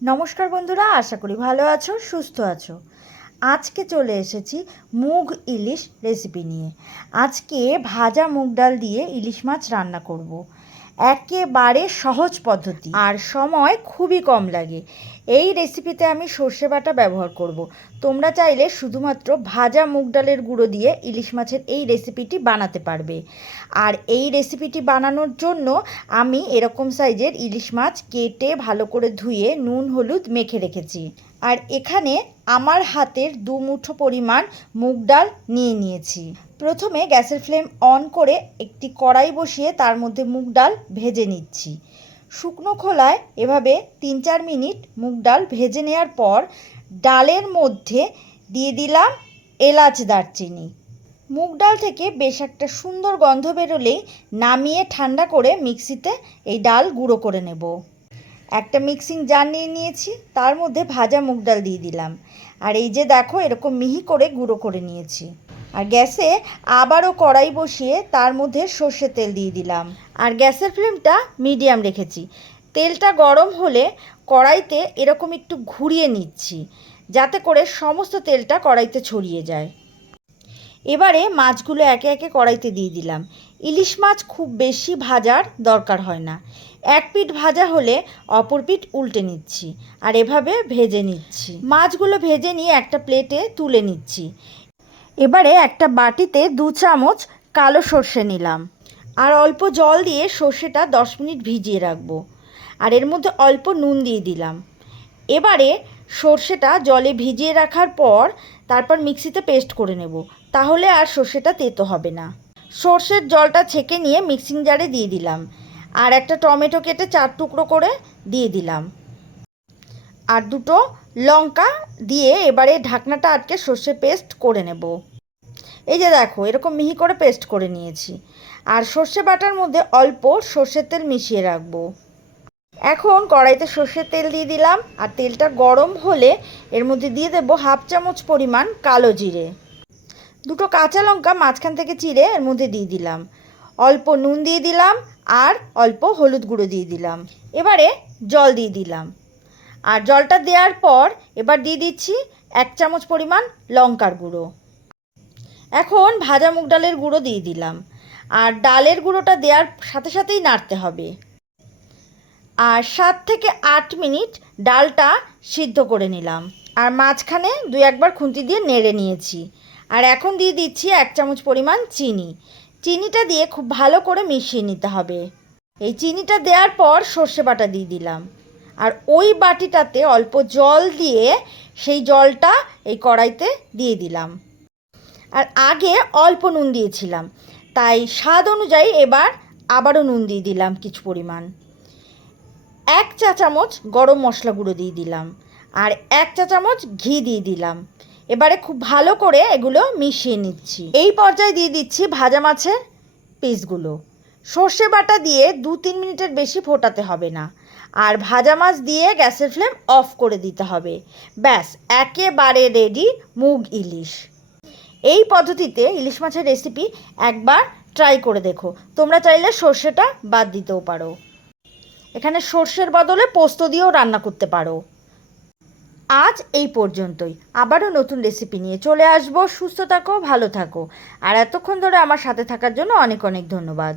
নমস্কার বন্ধুরা, আশা করি ভালো আছো, সুস্থ আছো আজকে চলে এসেছি মুগ ইলিশ রেসিপি নিয়ে আজকে ভাজা মুগ ডাল দিয়ে ইলিশ মাছ রান্না করব। একেবারে সহজ পদ্ধতি। আর সময় খুবই কম লাগে। এই রেসিপিতে আমি সর্ষে বাটা ব্যবহার করব। তোমরা চাইলে শুধুমাত্র ভাজা মুগ ডালের গুঁড়ো দিয়ে ইলিশ মাছের এই রেসিপিটি বানাতে পারবে। আর এই রেসিপিটি বানানোর জন্য আমি এরকম সাইজের ইলিশ মাছ কেটে ভালো করে ধুয়ে নুন, হলুদ মেখে রেখেছি। আর এখানে আমার হাতের দু মুঠো পরিমাণ মুগ ডাল নিয়ে নিয়েছি। প্রথমে গ্যাসের ফ্লেম অন করে একটি কড়াই বসিয়ে তার মধ্যে মুগ ডাল ভেজে নিচ্ছি। শুকনো খোলায় এভাবে তিন চার মিনিট মুগ ডাল ভেজে নেওয়ার পর ডালের মধ্যে দিয়ে দিলাম এলাচ দারচিনি। মুগ ডাল থেকে বেশ একটা সুন্দর গন্ধ বেরোলেই নামিয়ে ঠান্ডা করে মিক্সিতে এই ডাল গুঁড়ো করে নেব। একটা মিক্সিং জার নিয়ে নিয়েছি, তার মধ্যে ভাজা মুগ ডাল দিয়ে দিলাম। আর এই যে দেখো, এরকম মিহি করে গুঁড়ো করে নিয়েছি। আর গ্যাসে আবারও কড়াই বসিয়ে তার মধ্যে সর্ষের তেল দিয়ে দিলাম। আর গ্যাসের ফ্লেমটা মিডিয়াম রেখেছি। তেলটা গরম হলে কড়াইতে এরকম একটু ঘুরিয়ে নিচ্ছি, যাতে করে সমস্ত তেলটা কড়াইতে ছড়িয়ে যায়। এবারে মাছগুলো একে একে কড়াইতে দিয়ে দিলাম। ইলিশ মাছ খুব বেশি ভাজার দরকার হয় না। এক পিঠ ভাজা হলে অপর পিঠ উল্টে নিচ্ছি আর এভাবে ভেজে নিচ্ছি। মাছগুলো ভেজে নিয়ে একটা প্লেটে তুলে নিচ্ছি। এবারে একটা বাটিতে দু চামচ কালো সর্ষে নিলাম আর অল্প জল দিয়ে সর্ষেটা দশ মিনিট ভিজিয়ে রাখব আর এর মধ্যে অল্প নুন দিয়ে দিলাম। এবারে সর্ষেটা জলে ভিজিয়ে রাখার পর তারপর মিক্সিতে পেস্ট করে নেব। তাহলে আর সর্ষেটা তেতো হবে না। সর্ষের জলটা ছেঁকে নিয়ে মিক্সিং জারে দিয়ে দিলাম। আর একটা টমেটো কেটে চার টুকরো করে দিয়ে দিলাম। আর দুটো লঙ্কা দিয়ে এবারে ঢাকনাটা আটকে সর্ষে পেস্ট করে নেব। এই যে দেখো, এরকম মিহি করে পেস্ট করে নিয়েছি। আর সর্ষে বাটার মধ্যে অল্প সর্ষের তেল মিশিয়ে রাখব। এখন কড়াইতে সর্ষের তেল দিয়ে দিলাম, আর তেলটা গরম হলে এর মধ্যে দিয়ে দেবো হাফ চামচ পরিমাণ কালো জিরে। দুটো কাঁচা লঙ্কা মাঝখান থেকে চিড়ে এর মধ্যে দিয়ে দিলাম। অল্প নুন দিয়ে দিলাম, আর অল্প হলুদ গুঁড়ো দিয়ে দিলাম। এবারে জল দিয়ে দিলাম। আর জলটা দেওয়ার পর এবার দিয়ে দিচ্ছি এক চামচ পরিমাণ লঙ্কার গুঁড়ো। এখন ভাজা মুগ ডালের গুঁড়ো দিয়ে দিলাম। আর ডালের গুঁড়োটা দেওয়ার সাথে সাথেই নাড়তে হবে। আর সাত থেকে আট মিনিট ডালটা সিদ্ধ করে নিলাম। আর মাঝখানে দু একবার খুন্তি দিয়ে নেড়ে নিয়েছি। আর এখন দিয়ে দিচ্ছি এক চামচ পরিমাণ চিনি। চিনিটা দিয়ে খুব ভালো করে মিশিয়ে নিতে হবে। এই চিনিটা দেওয়ার পর সর্ষে বাটা দিয়ে দিলাম। আর ওই বাটিটাতে অল্প জল দিয়ে সেই জলটা এই কড়াইতে দিয়ে দিলাম। আর আগে অল্প নুন দিয়েছিলাম। তাই স্বাদ অনুযায়ী এবার আবারও নুন দিয়ে দিলাম কিছু পরিমাণ। এক চা চামচ গরম মশলা গুঁড়ো দিয়ে দিলাম আর এক চা চামচ ঘি দিয়ে দিলাম। এবারে খুব ভালো করে এগুলো মিশিয়ে নিচ্ছি। এই পর্যায়ে দিয়ে দিচ্ছি ভাজা মাছের পিসগুলো। সর্ষে বাটা দিয়ে দু তিন মিনিটের বেশি ফোটাতে হবে না। আর ভাজা মাছ দিয়ে গ্যাসের ফ্লেম অফ করে দিতে হবে। ব্যাস, একেবারে রেডি মুগ ইলিশ। এই পদ্ধতিতে ইলিশ মাছের রেসিপি একবার ট্রাই করে দেখো। তোমরা চাইলে সর্ষেটা বাদ দিতেও পারো। এখানে সর্ষের বদলে পোস্ত দিয়েও রান্না করতে পারো। আজ এই পর্যন্তই। আবারও নতুন রেসিপি নিয়ে চলে আসব। সুস্থ থাকো, ভালো থাকো। আর এতক্ষণ ধরে আমার সাথে থাকার জন্য অনেক অনেক ধন্যবাদ।